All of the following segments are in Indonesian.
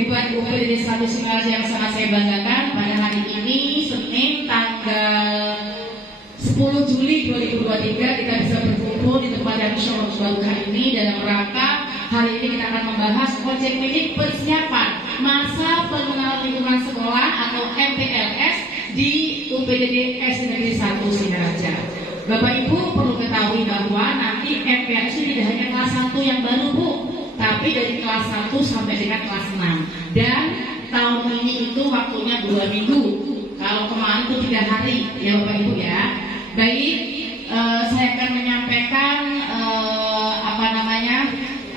hebat UPDD 1 Singaraja yang sangat saya banggakan pada hari ini Senin tanggal 10 Juli 2023 kita bisa berkumpul di tempat yang Barokah ini dalam rangka hari ini kita akan membahas project meeting persiapan masa pengenalan lingkungan sekolah atau MPLS di UPDD SD Negeri 1 Singaraja. Bapak Ibu perlu ketahui bahwa nanti MPLS itu tidak hanya kelas 1 yang baru Bu, tapi dari kelas 1 sampai dengan kelas 6. Dan tahun ini itu waktunya 2 minggu. Kalau kemarin itu 3 hari ya Bapak Ibu ya. Baik, saya akan menyampaikan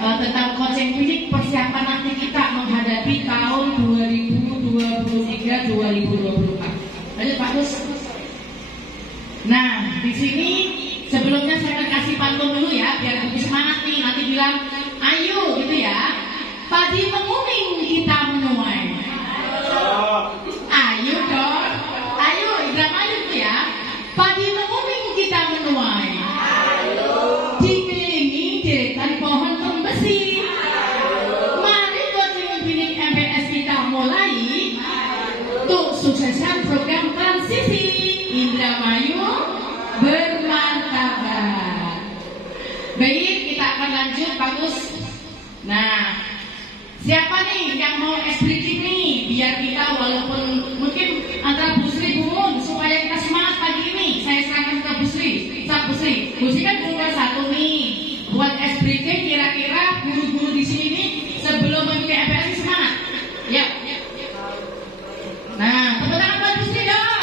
tentang coaching klinik persiapan nanti kita menghadapi tahun 2023-2024. Lanjut Pak Gus. Nah, di sini sebelumnya saya akan kasih pantun dulu ya, biar lebih semangat nih. Nanti bilang, ayo gitu ya. Padi menguning kita menuai. Ayo dong. Ayo, Ibrahim ayo gitu ya. Padi menguning kita menuai. Dikelilingi deretan pohon pembesi. Mari coaching klinik MPLS kita mulai. Untuk sukseskan program transisi Indramayu bermartabat. Baik, kita akan lanjut Pak Gus. Nah, siapa nih yang mau eksplisit nih? Biar kita walaupun mungkin antara Bu Sri Bumun supaya kita semangat pagi ini. Saya serahkan ke Bu Sri. Bu Sri kan guru kelas 1 nih. Buat eksplisit kira-kira guru-guru di sini nih sebelum mengikuti MPLS semangat. Ya. Nah, tepuk tangan buat Bu Sri dong.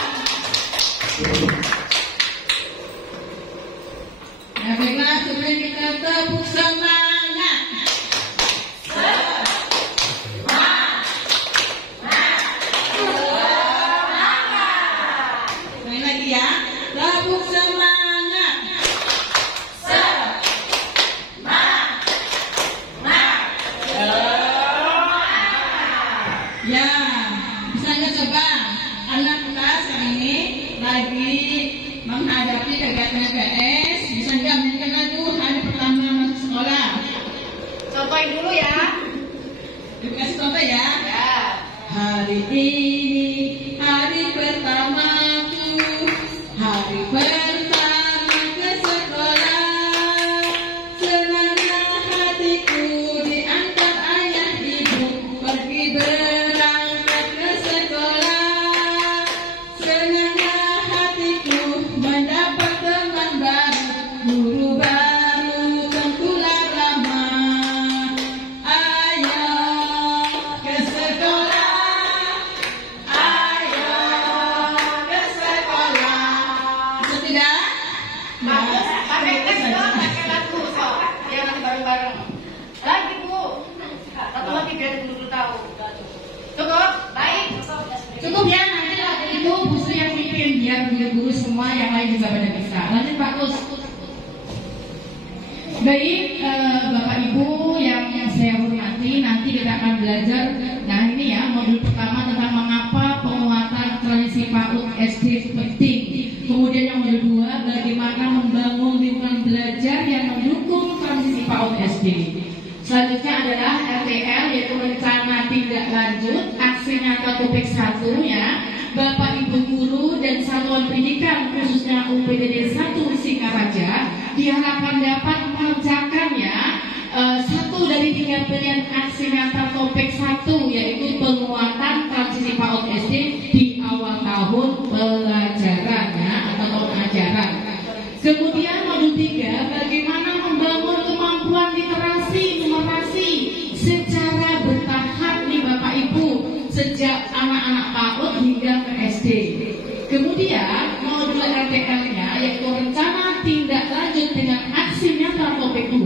Ya baiklah, sebelum kita tepuk semangat. Main lagi ya, tepuk semangat. Ya, bisa nggak coba anak kelas yang ini lagi menghadapi kegiatan MPLS, bisa nggak mainkan lagu hari pertama masuk sekolah? Contohin dulu ya. Dikasih contoh ya. Hari ini hari pertamaku, hari pertama ke sekolah. Senangnya hatiku diantar ayah ibu pergi berangkat ke sekolah. Senangnya hatiku mendapat teman baru, guru baru tentulah ramah. Ayo ke sekolah, ayo ke sekolah. Bisa tidak? Bagus, pakai tes dong, pakai lagu so. Ya nanti bareng-bareng. Lagi Bu, satu lagi biar guru tahu. Cukup? Baik. Cukup ya, nanti lagu itu Bu Sri yang pimpin biar guru-guru semua yang lain juga pada bisa. Lanjut Pak Gus. Baik, Bapak Ibu yang saya hormati, nanti kita akan belajar. Nah ini ya modul pertama tentang mengapa penguatan tradisi PAUD SD penting. Kemudian yang modul 2 bagaimana membangun lingkungan belajar yang mendukung transisi PAUD SD. Selanjutnya adalah RTL yaitu rencana tindak lanjut aksi nyata topik 1 ya. Bapak Ibu guru dan satuan pendidikan khususnya UPDD 1 Singaraja diharapkan dapat mengerjakan ya 1 dari 3 pilihan aksi nyata topik 1 yaitu penguatan transisi PAUD SD di awal tahun pelajaran ya, atau tahun ajaran. Kemudian modul 3 bagaimana membangun kemampuan literasi numerasi secara bertahap nih Bapak Ibu sejak anak-anak PAUD hingga ke SD. Kemudian modul RTL-nya yaitu rencana tindak lanjut dengan aksi nyata topik 2.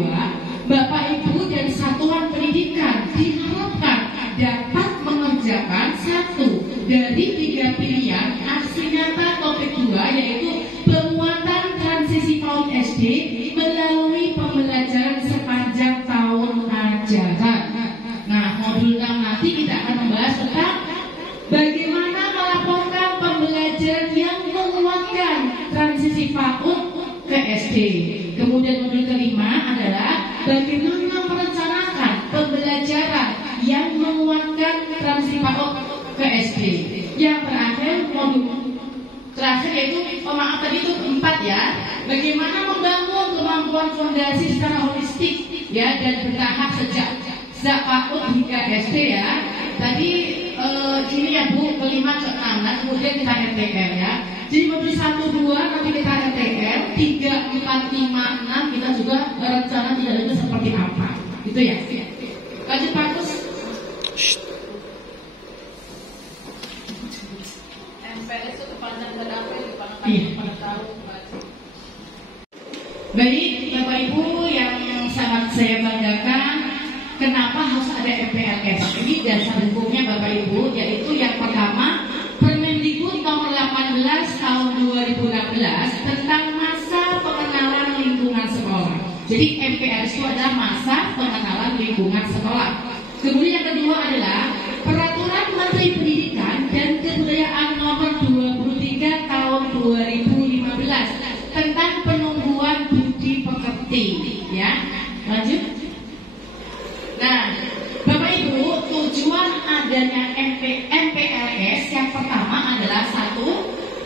Bapak Ibu dan satuan pendidikan diharapkan dapat mengerjakan 1 dari 3 pilihan aksi nyata topik 2 yaitu penguatan transisi PAUD SD melalui pembelajaran sepanjang tahun ajaran. Nah, modul 6 nanti kita akan membahas tentang bagaimana melaporkan pembelajaran yang menguatkan transisi PAUD ke SD. Kemudian modul kelima adalah bagaimana merencanakan pembelajaran yang menguatkan menguatkan transisi PAUD ke SD. Yang terakhir yaitu maaf tadi itu 4 ya. Bagaimana membangun kemampuan fondasi secara holistik ya dan bertahap sejak PAUD hingga SD ya. Tadi ini ya Bu, kelima ke 6, kemudian kita RTL ya. Jadi modul 1, 2 nanti kita RTL, 3, 4, 5, 6 kita juga rencana tidak itu seperti apa. Itu ya. Lanjut Pak Kus. MPLS itu kepanjang berapa pada tahu. Baik, Bapak Ibu yang sangat saya banggakan, kenapa harus ada MPLS? Ini dasar hukumnya Bapak Ibu, yaitu yang pertama Permendikbud nomor 18 tahun 2016 tentang masa pengenalan lingkungan sekolah. Jadi MPLS itu adalah masa pengenalan lingkungan sekolah. Kemudian yang kedua adalah Peraturan Menteri Pendidikan dan Kebudayaan nomor 23 tahun 2015 tentang penumbuhan budi pekerti. Ya, lanjut. Nah, Bapak Ibu, tujuan adanya MPLS yang pertama adalah 1,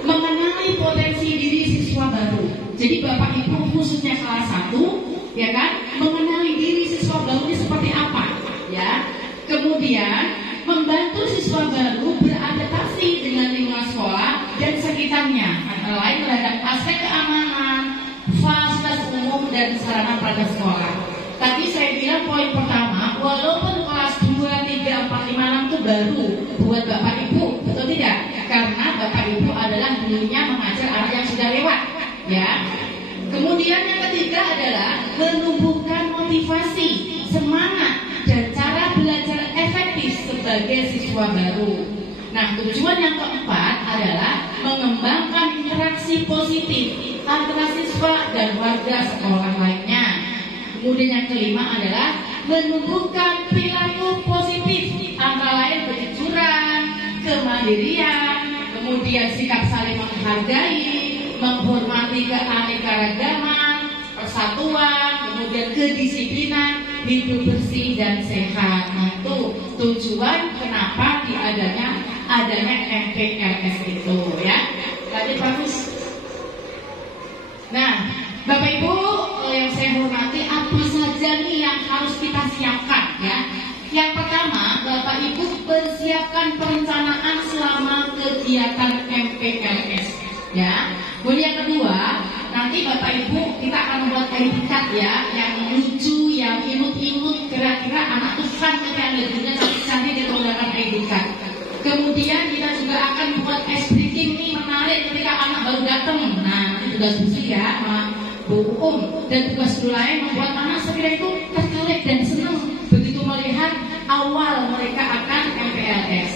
mengenali potensi diri siswa baru. Jadi Bapak Ibu khususnya kelas 1, ya kan, mengenali diri siswa baru ini seperti apa, ya. Kemudian membantu siswa baru beradaptasi dengan lingkungan sekolah dan sekitarnya, antara lain terhadap aspek keamanan, fasilitas umum dan sarana pada sekolah. Tadi saya bilang poin pertama, walaupun kelas 2, 3, 4, 5, 6 itu baru buat Bapak Ibu, betul tidak? Karena Bapak Ibu adalah dulunya mengajar anak yang sudah lewat, ya. Kemudian yang ketiga adalah menumbuhkan motivasi, semangat, dan cara belajar efektif sebagai siswa baru. Nah, tujuan yang keempat adalah mengembangkan interaksi positif antara siswa dan warga sekolah lainnya. Kemudian yang kelima adalah menumbuhkan perilaku positif antara lain kejujuran, kemandirian, kemudian sikap saling menghargai, menghormati keanekaragaman, persatuan, kemudian kedisiplinan, hidup bersih dan sehat. Nah, itu tujuan kenapa adanya MPLS itu ya. Tadi bagus. Nah, Bapak Ibu yang saya hormati, apa saja nih yang harus kita siapkan ya? Yang pertama, Bapak Ibu persiapkan perencanaan selama kegiatan MPLS ya. Kemudian yang kedua, nanti Bapak Ibu kita akan membuat ID card ya, yang lucu, yang imut-imut, kira-kira anak tuh kan ketika lihatnya cantik-cantik dia menggunakan ID card. Kemudian kita juga akan buat ice breaking nih, menarik ketika anak baru datang. Nah, nanti tugas khusus ya, hukum dan tugas lain membuat anak sekiranya itu tertarik dan senang begitu melihat awal mereka akan MPLS.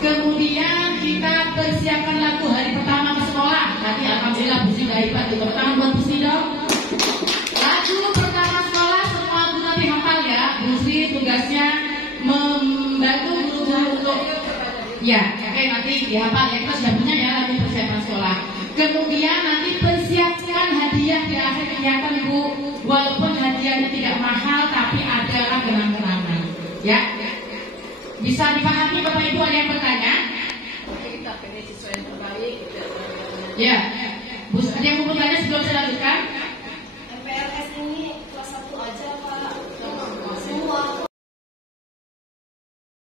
Kemudian kita persiapkan lagu hari pertama ke sekolah. Tadi alhamdulillah Bu Sri hebat, tepuk tangan buat Bu Sri dong. Lagu pertama sekolah semua guru nanti hafal ya. Bu Sri tugasnya membantu guru-guru untuk ya, oke nanti dihafal ya, kita sudah punya ya lagu persiapan sekolah. Kemudian nanti persiapkan hadiah di akhir kegiatan Ibu. Walaupun hadiahnya tidak mahal, tapi adalah kenang-kenangan. Ya, bisa dipahami Bapak Ibu, ada yang bertanya? Kita pilih siswa yang terbaik. Ya, ada yang mau bertanya sebelum saya lanjutkan? MPLS ini